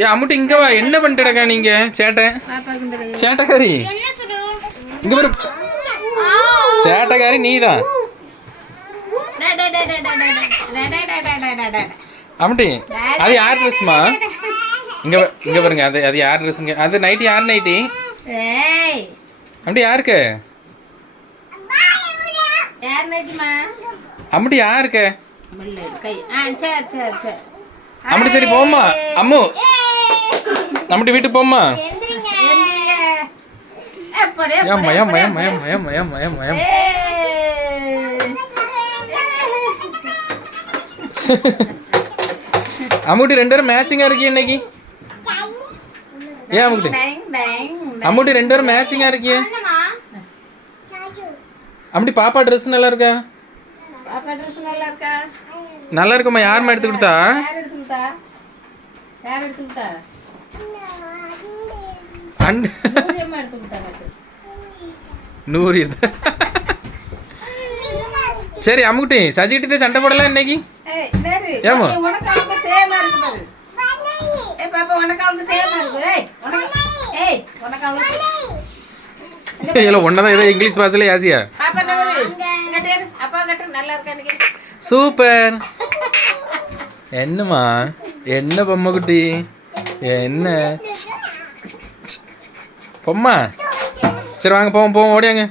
ஏ அம்முட்டு இங்க வா. என்ன பண்ணிட்டடக்கா நீங்க? சேட்டை. சேட்டைக்காரி. இங்க ஒரு சேட்டைக்காரி நீ தான் அம்முட்டி அது யார் ட்ரெஸ்மா இங்க இங்க பாருங்க. அது அது யார் ட்ரெஸ்ங்க அது நைட்டி யார் நைட்டி அம்முட்டி யாருக்கு? அம்முட்டி யாருக்கு? சரி சரி சரி. அம்முட்டி சரி போம்மா. அம்மு. அம்முட்டி வீட்டுக்கு போம்மா. ஏம்மா ஏம்மா ஏம்மா ஏம்மா ஏம்மா ஏம்மா ஏம்மா. ஏம்மா அம்முட்டி ரெண்டு பேரும் மேட்சிங்கா இருக்கீங்க இன்னைக்கு? ஏன் அம்முட்டி. அம்முட்டி ரெண்டு பேரும் மேட்சிங்கா இருக்கீங்க? என்னம்மா? அம்முட்டி பாப்பா ட்ரெஸ் நல்லா இருக்கா? நல்லா இருக்கா? நல்லா இருக்குமா? யாரும்மா எடுத்து கொடுத்தா? கொடுத்தா? யார் எடுத்து அண்ட் நூறு சரி அம்முக்குட்டி சஜிக்கிட்டே சண்டை போடலாம் இன்னைக்கு. ஏமா உனக்கு அவங்க சேமா ஏதோ இங்கிலீஷ் பாசல ஆசியா சூப்பர். என்னம்மா? என்ன பொம்மை குட்டி என்ன பொம்மா? சரி வாங்க போவோம் போவோம் ஓடியாங்க.